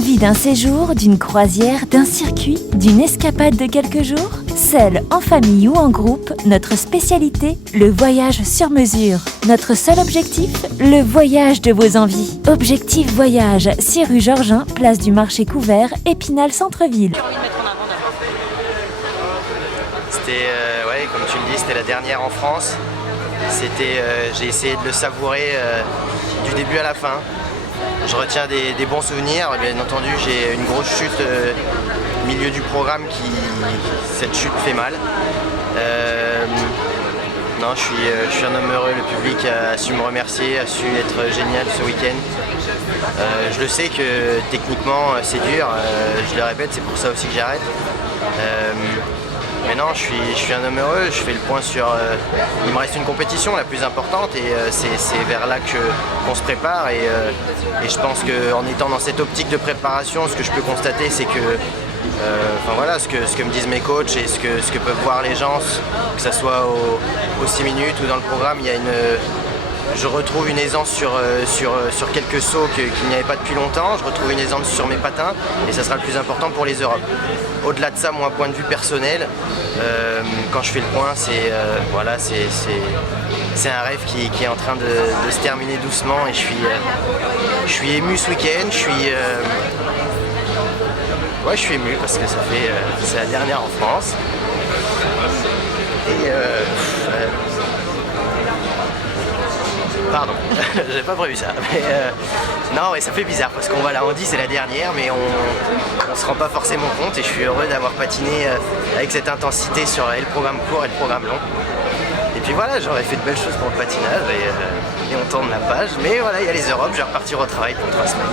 Envie d'un séjour, d'une croisière, d'un circuit, d'une escapade de quelques jours? Seul, en famille ou en groupe, notre spécialité, le voyage sur mesure. Notre seul objectif, le voyage de vos envies. Objectif Voyage, 6 rue Georgin, place du Marché Couvert, Épinal Centre-Ville. C'était, comme tu le dis, c'était la dernière en France. J'ai essayé de le savourer du début à la fin. Je retiens des bons souvenirs. Bien entendu, j'ai une grosse chute au milieu du programme cette chute fait mal. Non, je suis un homme heureux. Le public a su me remercier, a su être génial ce week-end. Je le sais que techniquement c'est dur. Je le répète, c'est pour ça aussi que j'arrête. Mais non, je suis un homme heureux, je fais le point sur... il me reste une compétition la plus importante et c'est vers là qu'on se prépare et je pense qu'en étant dans cette optique de préparation, ce que je peux constater c'est que ce que me disent mes coachs et ce que peuvent voir les gens, que ce soit aux 6 minutes ou dans le programme, je retrouve une aisance sur quelques sauts qu'il n'y avait pas depuis longtemps, je retrouve une aisance sur mes patins et ça sera le plus important pour les Europes. Au-delà de ça, moi, point de vue personnel, quand je fais le point, c'est un rêve qui est en train de se terminer doucement et je suis ému ce week-end, je suis ému parce que c'est la dernière en France. Et pardon, j'avais pas prévu ça. Mais non, ça fait bizarre parce qu'on va là, on dit c'est la dernière, mais on se rend pas forcément compte. Et je suis heureux d'avoir patiné avec cette intensité sur le programme court et le programme long. Et puis voilà, j'aurais fait de belles choses pour le patinage et on tourne la page. Mais voilà, il y a les Europes, je vais repartir au travail pour 3 semaines.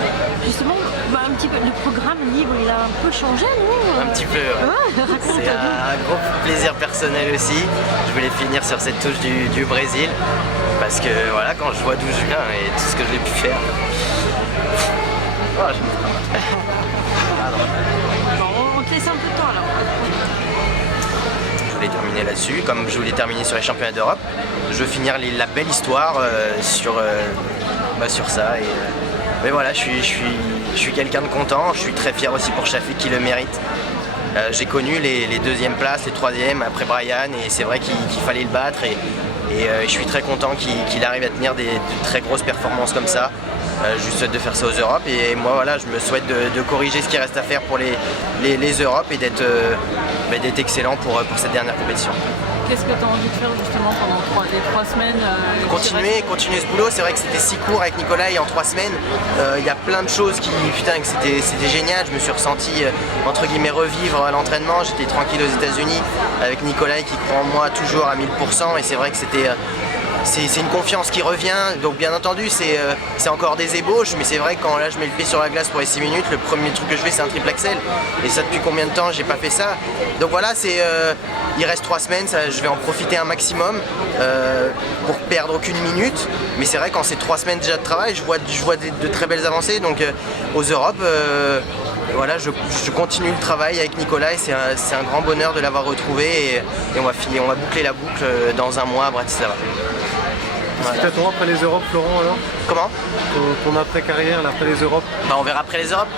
Justement, un petit peu, le programme libre, il a un peu changé, non? Un petit peu, ouais. C'est un gros plaisir personnel aussi. Je voulais finir sur cette touche du Brésil. Parce que voilà, quand je vois d'où je viens et tout ce que j'ai pu faire. Voilà, on te laisse un peu de temps alors. Je voulais terminer là-dessus, comme je voulais terminer sur les championnats d'Europe. Je veux finir la belle histoire sur ça. Mais voilà, je suis quelqu'un de content, je suis très fier aussi pour Shafik qui le mérite. J'ai connu les deuxièmes places, les troisièmes après Brian et c'est vrai qu'il fallait le battre et je suis très content qu'il arrive à tenir de très grosses performances comme ça. Je lui souhaite de faire ça aux Europes et moi voilà, je me souhaite de corriger ce qui reste à faire pour les Europes et d'être excellent pour cette dernière compétition. Qu'est-ce que tu as envie de faire justement pendant les 3 semaines Continuer ce boulot, c'est vrai que c'était si court avec Nicolas en 3 semaines. Il y a plein de choses que c'était génial. Je me suis ressenti entre guillemets revivre à l'entraînement. J'étais tranquille aux États-Unis avec Nicolas qui croit en moi toujours à 1000% et c'est vrai que c'est une confiance qui revient, donc bien entendu c'est encore des ébauches, mais c'est vrai que quand là je mets le pied sur la glace pour les 6 minutes, le premier truc que je fais c'est un triple axel, et ça depuis combien de temps j'ai pas fait ça, donc voilà, il reste 3 semaines, je vais en profiter un maximum pour perdre aucune minute, mais c'est vrai qu'en ces 3 semaines déjà de travail, je vois de très belles avancées, donc aux Europes, voilà, je continue le travail avec Nicolas et c'est un grand bonheur de l'avoir retrouvé et on va boucler la boucle dans un mois à Bratislava. Qu'est-ce que t'attends après les Europes, Florent, alors? Comment? Ton après-carrière, après les Europes? On verra après les Europes.